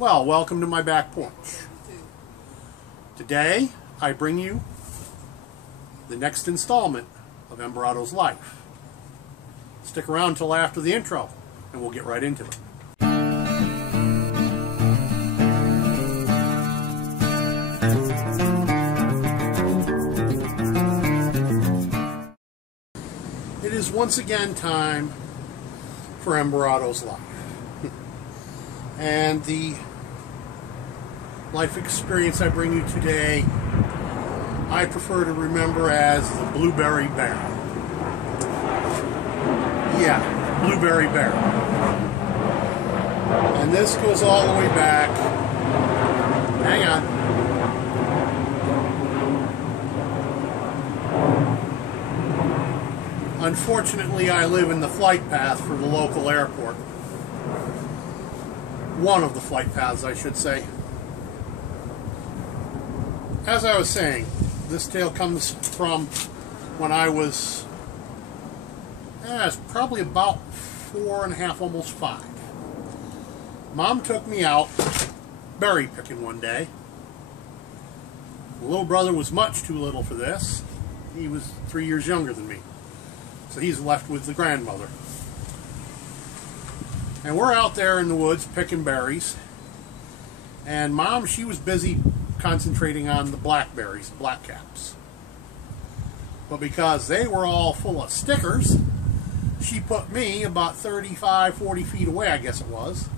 Well, welcome to my back porch. Today, I bring you the next installment of Emberato's life. Stick around till after the intro, and we'll get right into it. It is once again time for Emberato's life. And the life experience I bring you today, I prefer to remember as the Blueberry Bear. Yeah, Blueberry Bear. And this goes all the way back. Hang on. Unfortunately, I live in the flight path for the local airport. One of the flight paths, I should say. As I was saying, this tale comes from when I was probably about 4.5, almost 5. Mom took me out berry picking one day. The little brother was much too little for this. He was 3 years younger than me. So he's left with the grandmother. And we're out there in the woods picking berries. And Mom, she was busy concentrating on the blackberries, black caps. But because they were all full of stickers, she put me about 35, 40 feet away, I guess it was,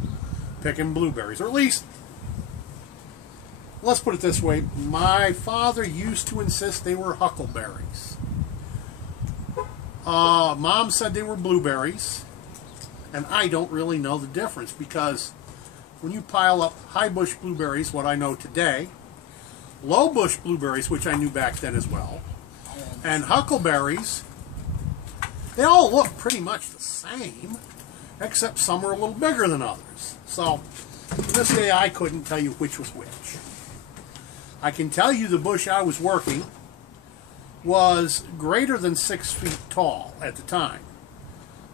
picking blueberries. Or at least, let's put it this way, my father used to insist they were huckleberries. Mom said they were blueberries, and I don't really know the difference, because when you pile up high bush blueberries, what I know today, low bush blueberries, which I knew back then as well, and huckleberries, they all look pretty much the same, except some are a little bigger than others. So, this day I couldn't tell you which was which. I can tell you the bush I was working was greater than 6 feet tall at the time.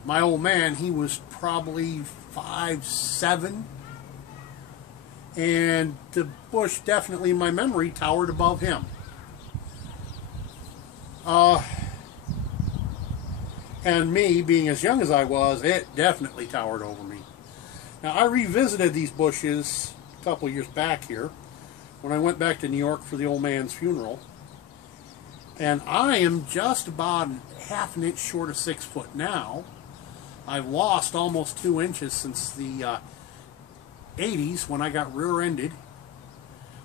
My old man, he was probably 5'7", and the bush definitely, in my memory, towered above him. And me, being as young as I was, it definitely towered over me. Now, I revisited these bushes a couple years back here, when I went back to New York for the old man's funeral. And I am just about 1/2 inch short of 6 foot now. I've lost almost 2 inches since the 80s when I got rear-ended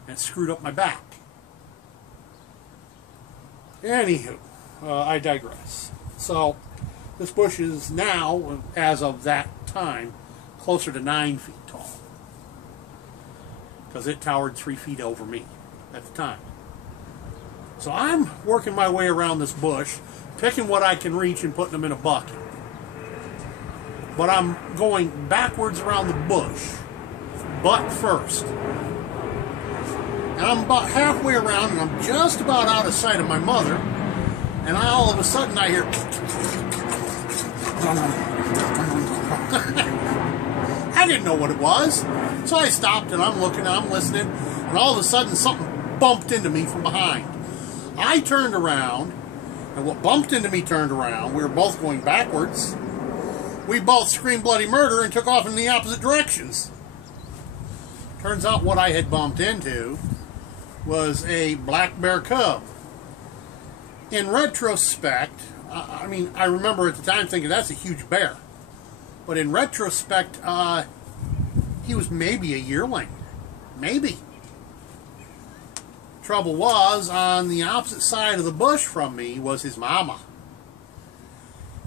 and screwed up my back. Anywho, I digress. So, this bush is now, as of that time, closer to 9 feet tall. Because it towered 3 feet over me at the time. So I'm working my way around this bush, picking what I can reach and putting them in a bucket. But I'm going backwards around the bush, butt first. And I'm about halfway around, and I'm just about out of sight of my mother, and all of a sudden I hear... I didn't know what it was, so I stopped, and I'm looking, I'm listening, and all of a sudden something bumped into me from behind. I turned around, and what bumped into me turned around. We were both going backwards. We both screamed bloody murder and took off in the opposite directions. Turns out what I had bumped into was a black bear cub. In retrospect, I mean, I remember at the time thinking that's a huge bear. But in retrospect, he was maybe a yearling. Maybe. Trouble was, on the opposite side of the bush from me was his mama.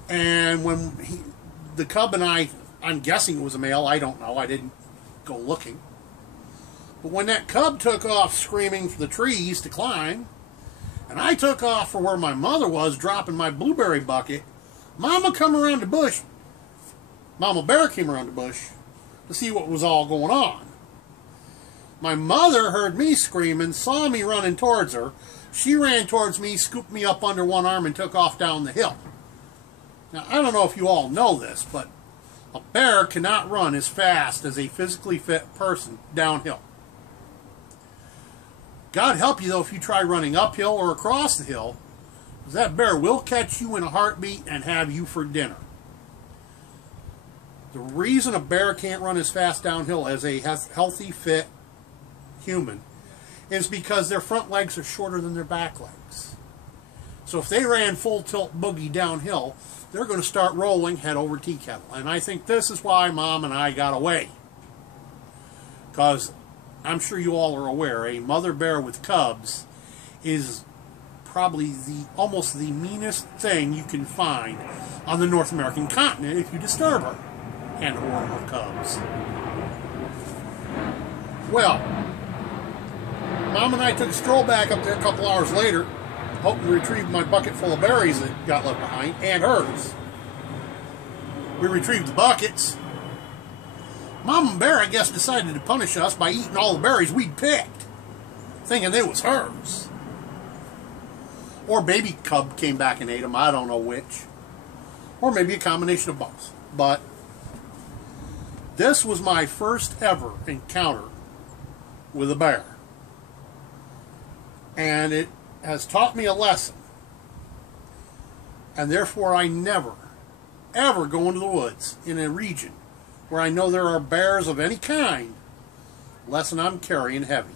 And when the cub and I'm guessing it was a male, I don't know, I didn't go looking. But when that cub took off screaming for the trees to climb, and I took off for where my mother was, dropping my blueberry bucket, Mama come around the bush, Mama Bear came around the bush to see what was all going on. My mother heard me screaming, saw me running towards her. She ran towards me, scooped me up under one arm, and took off down the hill. Now, I don't know if you all know this, but A bear cannot run as fast as a physically fit person downhill. God help you, though, if you try running uphill or across the hill, because that bear will catch you in a heartbeat and have you for dinner. The reason a bear can't run as fast downhill as a healthy, fit human is because their front legs are shorter than their back legs. So if they ran full tilt boogie downhill, they're going to start rolling head over tea kettle. And I think this is why Mom and I got away. Because I'm sure you all are aware, a mother bear with cubs is probably almost the meanest thing you can find on the North American continent if you disturb her and her cubs. Well, Mom and I took a stroll back up there a couple hours later, hoping to retrieve my bucket full of berries that got left behind, and hers. We retrieved the buckets. Mama Bear, I guess, decided to punish us by eating all the berries we'd picked, thinking it was hers. Or baby cub came back and ate them, I don't know which. Or maybe a combination of both. But this was my first ever encounter with a bear. And it has taught me a lesson. And therefore I never, ever go into the woods in a region where I know there are bears of any kind, unless I'm carrying heavy.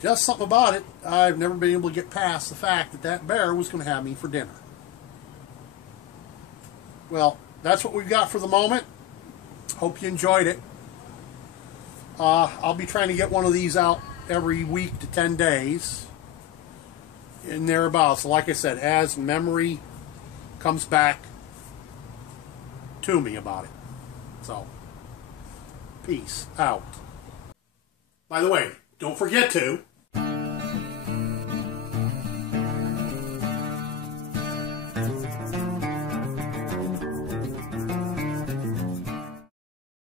Just something about it, I've never been able to get past the fact that that bear was going to have me for dinner. Well, that's what we've got for the moment. Hope you enjoyed it. I'll be trying to get one of these out every week to 10 days. In thereabouts. Like I said, as memory comes back to me about it. So, peace out. By the way, don't forget to